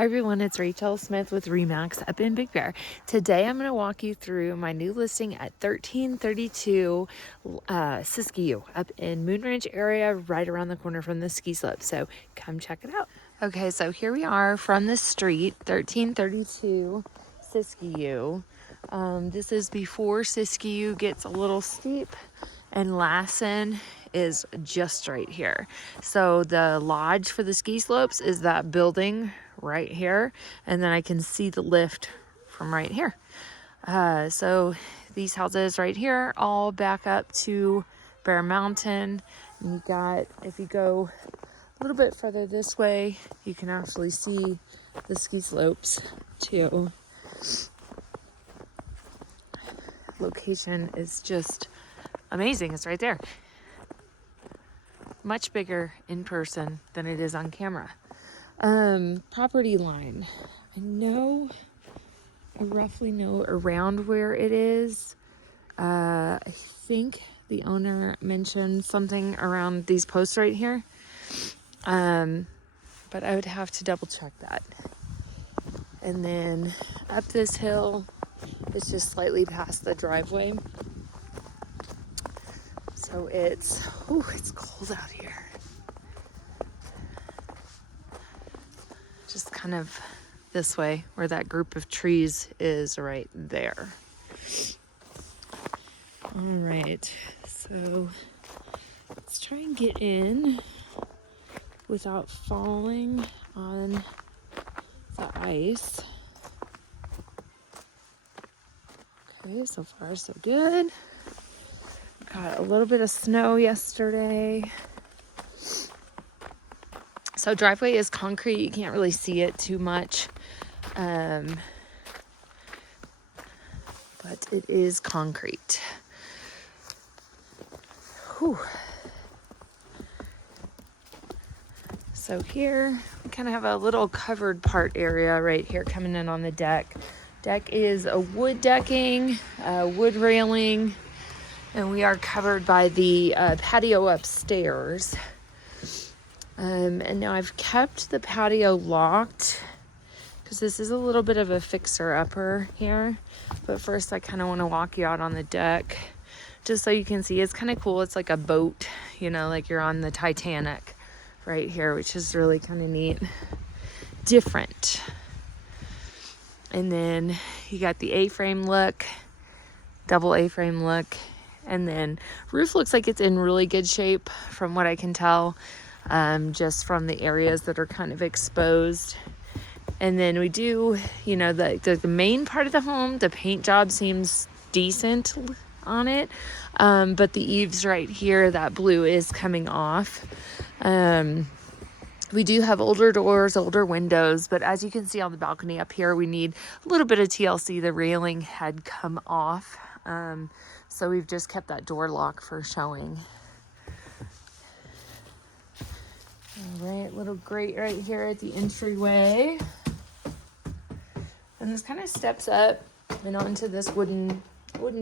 Hi everyone, it's Rachael Smith with Remax up in Big Bear. Today I'm going to walk you through my new listing at 1332 Siskiyou up in Moon Ridge area, right around the corner from the ski slope. So come check it out. Okay, so here we are from the street, 1332 Siskiyou. This is before Siskiyou gets a little steep, and Lassen is just right here. So the lodge for the ski slopes is that building right here, and then I can see the lift from right here. So these houses right here all back up to Bear Mountain. And you got, if you go a little bit further this way, you can actually see the ski slopes too. Location is just amazing. It's right there. Much bigger in person than it is on camera. Property line. I roughly know around where it is. I think the owner mentioned something around these posts right here. But I would have to double check that. And then up this hill, it's just slightly past the driveway. So it's cold out here. Just kind of this way where that group of trees is right there. All right, so let's try and get in without falling on the ice. Okay, so far so good. Got a little bit of snow yesterday. So driveway is concrete. You can't really see it too much. But it is concrete. Whew. So here we kind of have a little covered part area right here coming in on the deck. Deck is a wood decking, wood railing, and we are covered by the patio upstairs. And now I've kept the patio locked because this is a little bit of a fixer-upper here. But first I kind of want to walk you out on the deck just so you can see. It's kind of cool. It's like a boat, like you're on the Titanic right here, which is really kind of neat. Different. And then you got the A-frame look, double A-frame look. And then roof looks like it's in really good shape from what I can tell. Just from the areas that are kind of exposed. And then we do, the main part of the home, the paint job seems decent on it. But the eaves right here, that blue is coming off. We do have older doors, older windows, but as you can see on the balcony up here, we need a little bit of TLC. The railing had come off. So we've just kept that door lock for showing. All right, little grate right here at the entryway. And this kind of steps up and onto this wooden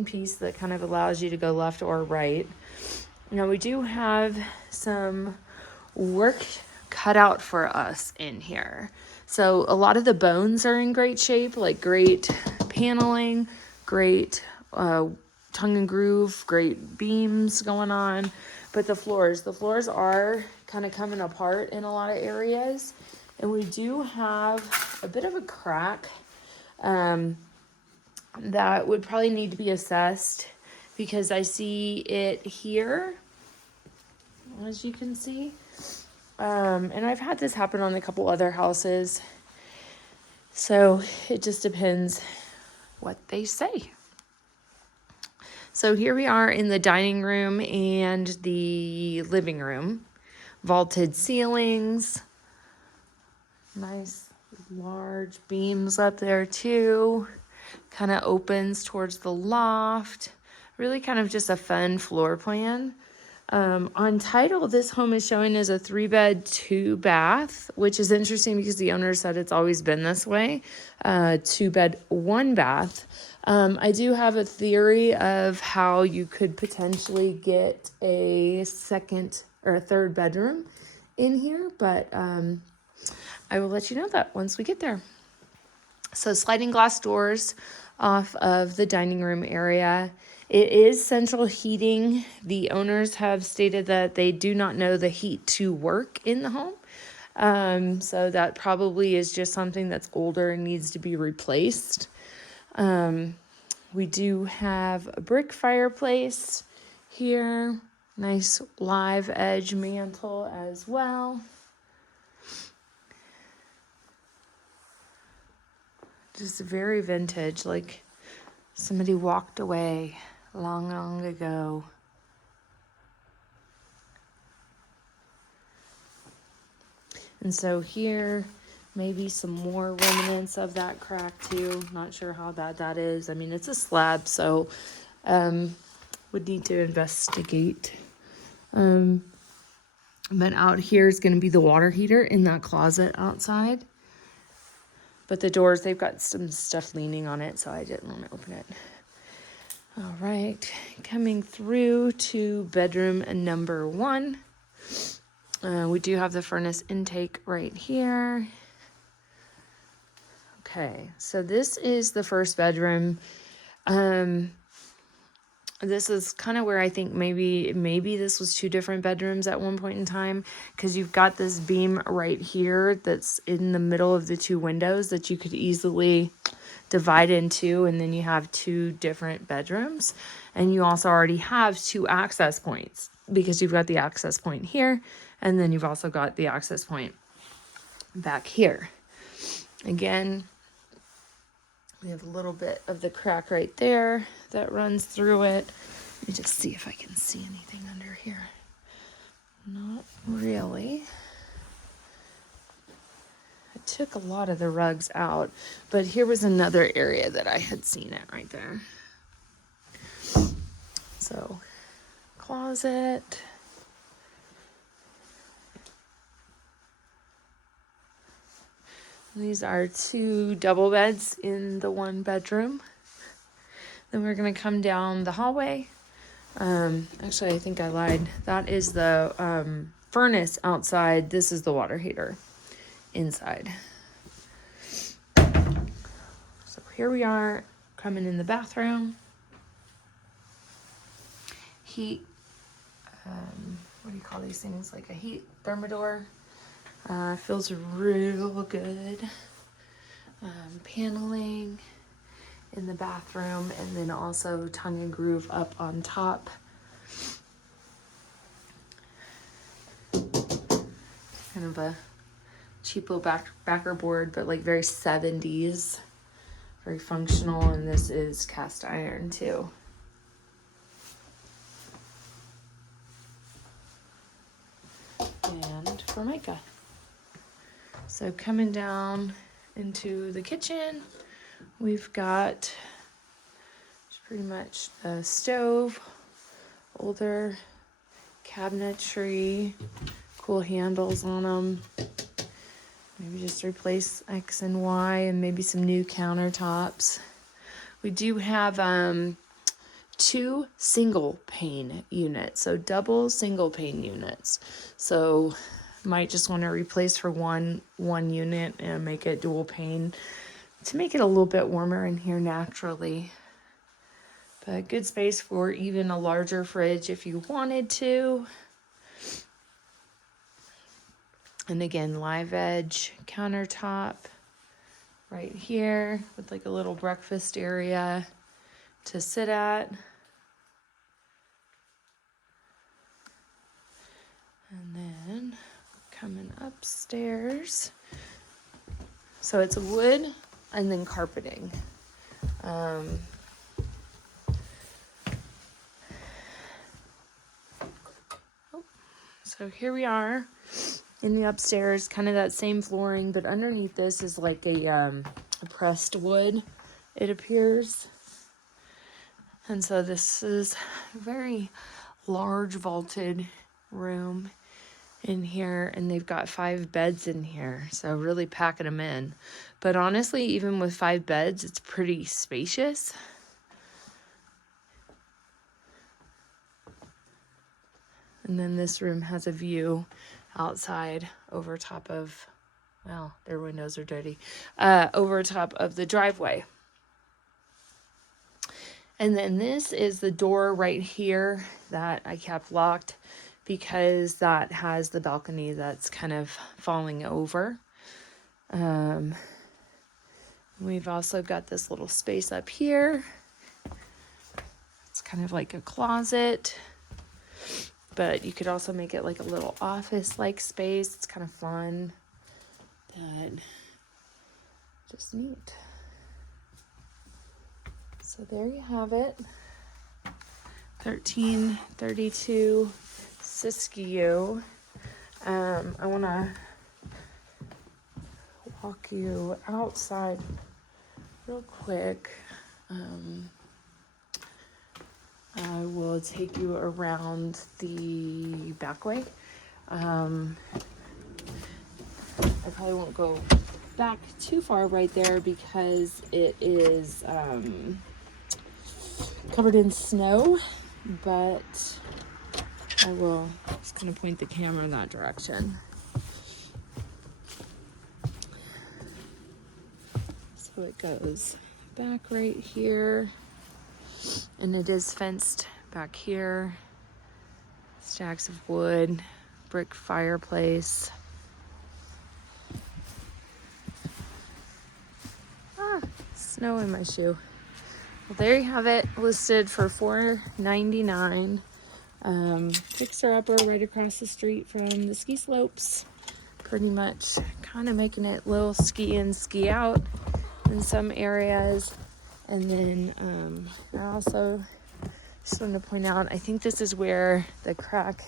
piece that kind of allows you to go left or right. Now we do have some work cut out for us in here. So a lot of the bones are in great shape, like great paneling, great tongue and groove, great beams going on. But the floors are kind of coming apart in a lot of areas. And we do have a bit of a crack that would probably need to be assessed because I see it here, as you can see. And I've had this happen on a couple other houses. So it just depends what they say. So here we are in the dining room and the living room. Vaulted ceilings. Nice large beams up there too. Kind of opens towards the loft. Really kind of just a fun floor plan. On title, this home is showing as a 3-bed, 2-bath, which is interesting because the owner said it's always been this way. 2-bed, 1-bath. I do have a theory of how you could potentially get a second or a third bedroom in here, but I will let you know that once we get there. So sliding glass doors off of the dining room area. It is central heating. The owners have stated that they do not know the heat to work in the home. So that probably is just something that's older and needs to be replaced. We do have a brick fireplace here. Nice live edge mantle as well. Just very vintage, like somebody walked away long, long ago. And so here, maybe some more remnants of that crack too. Not sure how bad that is. I mean, it's a slab, so would need to investigate. But out here is going to be the water heater in that closet outside. But the doors, they've got some stuff leaning on it, so I didn't want to open it. All right, coming through to bedroom number 1. We do have the furnace intake right here. Okay, so this is the first bedroom. This is kind of where I think maybe this was 2 different bedrooms at one point in time, because you've got this beam right here that's in the middle of the 2 windows that you could easily divide into, and then you have 2 different bedrooms. And you also already have 2 access points, because you've got the access point here, and then you've also got the access point back here. Again, we have a little bit of the crack right there that runs through it. Let me just see if I can see anything under here. Not really. I took a lot of the rugs out, but here was another area that I had seen it right there. So, closet. These are 2 double beds in the 1 bedroom. Then we're going to come down the hallway. Actually, I think I lied. That is the furnace outside. This is the water heater inside. So here we are coming in the bathroom. Heat, what do you call these things? Like a heat thermidor. Feels real good. Paneling in the bathroom, and then also tongue and groove up on top. Kind of a cheapo backer board, but like very 70s, very functional. And this is cast iron too. And Formica. So coming down into the kitchen, we've got pretty much a stove, older cabinetry, cool handles on them. Maybe just replace X and Y, and maybe some new countertops. We do have 2 single pane units, so double single pane units. So might just want to replace for one unit and make it dual pane to make it a little bit warmer in here naturally. But good space for even a larger fridge if you wanted to. And again, live edge countertop right here with like a little breakfast area to sit at. And then coming upstairs. So it's wood and then carpeting. So here we are in the upstairs, kind of that same flooring, but underneath this is like a pressed wood, it appears. And so this is a very large vaulted room in here, and they've got 5 beds in here, so really packing them in. But honestly, even with 5 beds, it's pretty spacious. And then this room has a view outside over top of well, their windows are dirty, over top of the driveway. And then this is the door right here that I kept locked because that has the balcony that's kind of falling over. We've also got this little space up here. It's kind of like a closet, but you could also make it like a little office-like space. It's kind of fun, but just neat. So there you have it. 1332 Siskiyou. I want to walk you outside real quick. I will take you around the back way. I probably won't go back too far right there because it is covered in snow, but I will just kind of point the camera in that direction. So it goes back right here, and it is fenced back here. Stacks of wood, brick fireplace. Snow in my shoe. Well, there you have it, listed for $4.99. Fixer-upper right across the street from the ski slopes. Pretty much kind of making it a little ski in, ski out in some areas. And then I also just wanted to point out, I think this is where the crack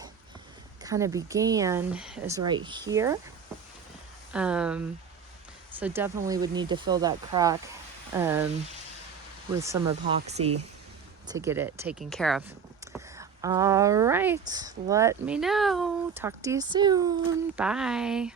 kind of began, is right here. So definitely would need to fill that crack with some epoxy to get it taken care of. All right, let me know. Talk to you soon. Bye.